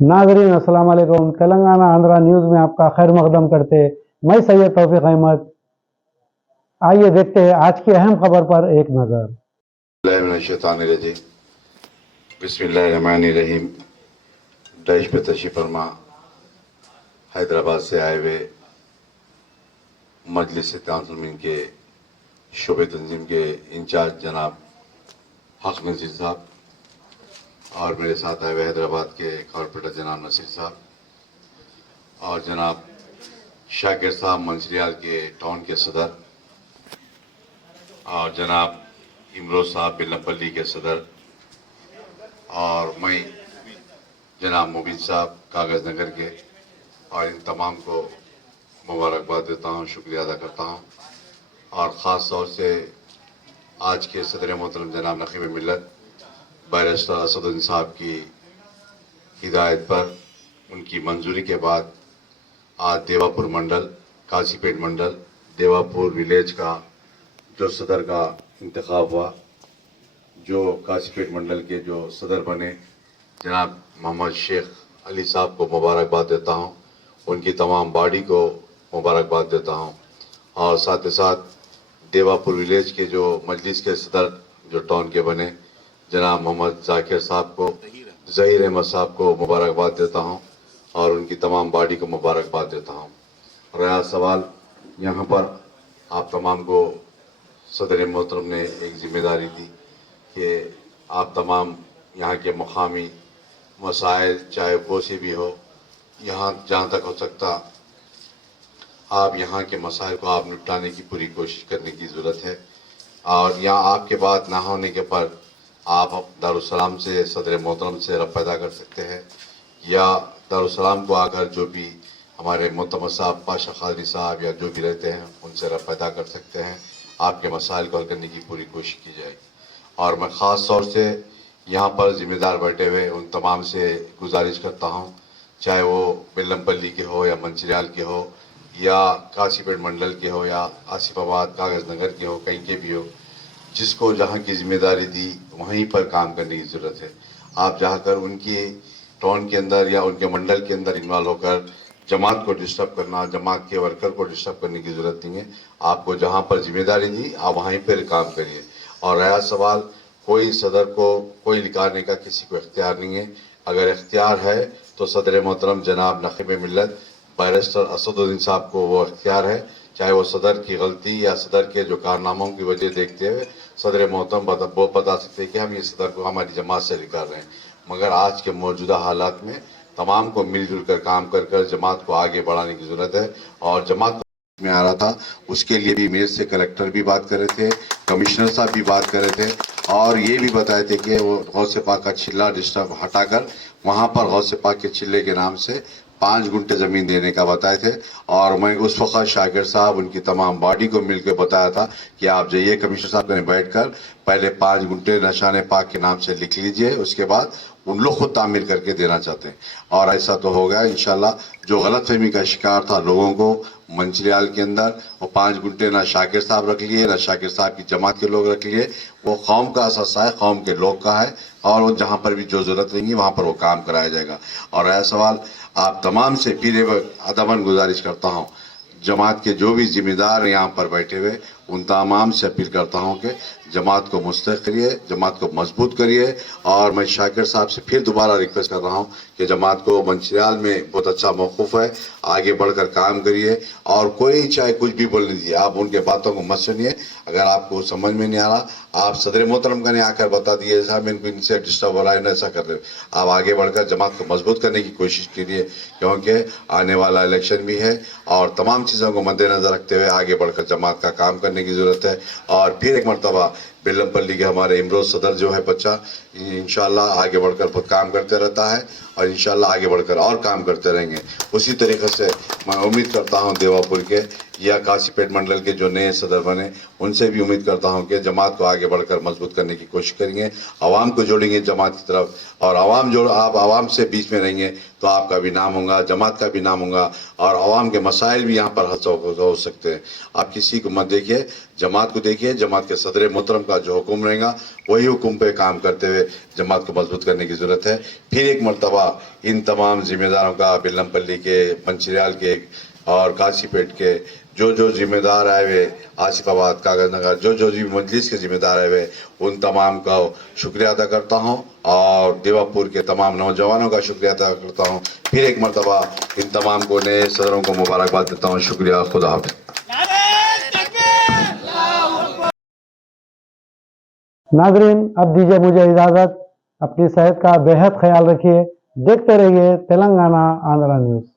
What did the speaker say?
नाजरीन अस्सलाम वालेकुम। तेलंगाना आंध्रा न्यूज़ में आपका खैर मकदम करते मैं सैयद तौफीक अहमद। आइए देखते हैं आज की अहम खबर पर एक नज़र। बिस्मिल्लाहिर्रहमानिर्रहीम। बिस्मिल्लाहिर्रहमानिर्रहीम। डैश पे तशरीफ फरमा हैदराबाद से आए हुए मजलिस ताज़मीन के शोबे तंजीम के इंचार्ज जनाब हक नज़ीर साहब और मेरे साथ आए हुए हैदराबाद के कॉरपोरेटर जनाब नसीर साहब और जनाब शाकिर साहब मंचरियाल के टाउन के सदर और जनाब इमरोज साहब बिल्लमपल्ली के सदर और मैं जनाब मुबीन साहब कागज नगर के, और इन तमाम को मुबारकबाद देता हूँ, शुक्रिया अदा करता हूँ। और ख़ास तौर से आज के सदर मोहतरम जनाब नकीब मिल्लत बैरिस्टर असदुद्दीन साहब की हिदायत पर उनकी मंजूरी के बाद आज देवापुर मंडल, कासीपेट मंडल, देवापुर विलेज का जो सदर का इंतखाब हुआ, जो कासीपेट मंडल के जो सदर बने जनाब मोहम्मद शेख अली साहब को मुबारकबाद देता हूँ, उनकी तमाम बॉडी को मुबारकबाद देता हूँ। और साथ ही साथ देवापुर विलेज के जो मजलिस के सदर जो टाउन के बने जनाब मोहम्मद जाकिर साहब को, ज़हीर अहमद साहब को मुबारकबाद देता हूँ और उनकी तमाम बॉडी को मुबारकबाद देता हूँ। रहा सवाल, यहाँ पर आप तमाम को सदर मोहतरम ने एक जिम्मेदारी दी कि आप तमाम यहाँ के मकामी मसाइल चाहे वो से भी हो, यहाँ जहाँ तक हो सकता आप यहाँ के मसाइल को आप निपटाने की पूरी कोशिश करने की ज़रूरत है। और यहाँ आपके बात ना होने के पर आप दारुस्सलाम से सदर मोहतरम से रब्त पैदा कर सकते हैं, या दारुस्सलाम को आकर जो भी हमारे मोहतरम साहब पाशा खादरी साहब या जो भी रहते हैं उनसे रब्त पैदा कर सकते हैं। आपके मसाइल को हल करने की पूरी कोशिश की जाएगी। और मैं ख़ास तौर से यहाँ पर ज़िम्मेदार बैठे हुए उन तमाम से गुजारिश करता हूँ, चाहे वो बिल्लमपल्ली के हो या मंचरियाल के हो या कासीपेट मंडल के हो या आसिफाबाद कागज़ नगर के हो, कहीं के भी हो, जिसको जहाँ की जिम्मेदारी दी वहीं पर काम करने की ज़रूरत है। आप जाकर उनकी टाउन के अंदर या उनके मंडल के अंदर इन्वॉल्व होकर जमात को डिस्टर्ब करना, जमात के वर्कर को डिस्टर्ब करने की ज़रूरत नहीं है। आपको जहाँ पर जिम्मेदारी दी आप वहीं पर काम करिए। और रहा सवाल, कोई सदर को कोई निकालने का किसी को इख्तियार नहीं है। अगर इख्तियार है तो सदर मोहतरम जनाब नकीब मिल्लत बैरिस्टर असदुद्दीन साहब को वो इख्तियार है, चाहे वो सदर की गलती या सदर के जो कारनामों की वजह देखते हुए सदर मोहतरम वो बता सकते हैं कि हम ये सदर को हमारी जमात से निकाल रहे हैं। मगर आज के मौजूदा हालात में तमाम को मिलजुल कर काम कर कर जमात को आगे बढ़ाने की ज़रूरत है। और जमात में आ रहा था, उसके लिए भी मेरे से कलेक्टर भी बात कर रहे थे, कमिश्नर साहब भी बात कर रहे थे और ये भी बताए थे कि वो गौसे पाक का चिल्ला डिस्टर्ब हटाकर वहाँ पर गौसे पाक के चिल्ले के नाम से 5 गुंठे ज़मीन देने का बताए थे। और मैं उस वक्त शाकिर साहब उनकी तमाम बॉडी को मिलकर बताया था कि आप जाइए कमिश्नर साहब ने बैठकर पहले 5 गुंठे नशाने पाक के नाम से लिख लीजिए, उसके बाद उन लोग खुद तामीर करके देना चाहते हैं। और ऐसा तो हो गया इंशाल्लाह। जो गलतफहमी का शिकार था लोगों को मंचरियाल के अंदर, वो 5 गुंठे ना शाकिर साहब रख लिए ना शाकिर साहब की जमात के लोग रख लिए, वो कौम का असासा है, कौम के लोग का है। और वो जहाँ पर भी जो ज़रूरत रहेगी वहाँ पर वो काम कराया जाएगा। और रहा सवाल, आप तमाम से फिर अदबन गुजारिश करता हूँ, जमात के जो भी जिम्मेदार यहाँ पर बैठे हुए उन तमाम से अपील करता हूँ कि जमात को मुस्तहक़ करिए, जमात को मजबूत करिए। और मैं शाकिर साहब से फिर दोबारा रिक्वेस्ट कर रहा हूँ कि जमात को मंचरियाल में बहुत अच्छा मौक़ूफ़ है, आगे बढ़कर काम करिए। और कोई चाहे कुछ भी बोलने दीजिए, आप उनके बातों को मत सुनिए। अगर आपको समझ में नहीं आ रहा, आप सदर मोहतरम का नहीं आकर बता दिए साहब इनको इनसे डिस्टर्ब हो रहा है, ऐसा कर रहे। आप आगे बढ़कर जमात को मजबूत करने की कोशिश कीजिए, क्योंकि आने वाला इलेक्शन भी है और तमाम चीज़ों को मद्देनज़र रखते हुए आगे बढ़कर जमात का काम करने की ज़रूरत है। और फिर एक मरतबा बिल्लमपल्ली के हमारे इमरोज सदर जो है बच्चा, इंशाल्लाह आगे बढ़कर बहुत काम करते रहता है और इंशाल्लाह आगे बढ़कर और काम करते रहेंगे। उसी तरीके से मैं उम्मीद करता हूं देवापुर के या कासीपेट मंडल के जो नए सदर बने उनसे भी उम्मीद करता हूं कि जमात को आगे बढ़कर मजबूत करने की कोशिश करेंगे, आवाम को जोड़ेंगे जमात की तरफ। और आप आवाम से बीच में रहेंगे तो आपका भी नाम होगा, जमात का भी नाम होगा और आवाम के मसाइल भी यहाँ पर हल हो सकते हैं। आप किसी को मत देखिए, जमात को देखिए, जमात के सदर मोहतरम का का जो हुक्म रहेगा वही हुक्म पे काम करते हुए जमात को मजबूत करने की जरूरत है। फिर एक मरतबा इन तमाम जिम्मेदारों का बेलमपल्ली के, मंचिरियाल के और काशीपेट के जो जिम्मेदार आए हुए, आसिफाबाद, कागजनगर, जो भी मजलिस के जिम्मेदार आए हुए, उन तमाम का शुक्रिया अदा करता हूं और देवापुर के तमाम नौजवानों का शुक्रिया अदा करता हूं। फिर एक मरतबा इन तमाम को, नए सदरों को मुबारकबाद देता हूं। शुक्रिया, खुदा हाफिज़। नाजरीन, अब दीजिए मुझे इजाज़त। अपनी सेहत का बेहद ख्याल रखिए। देखते रहिए तेलंगाना आंध्रा न्यूज़।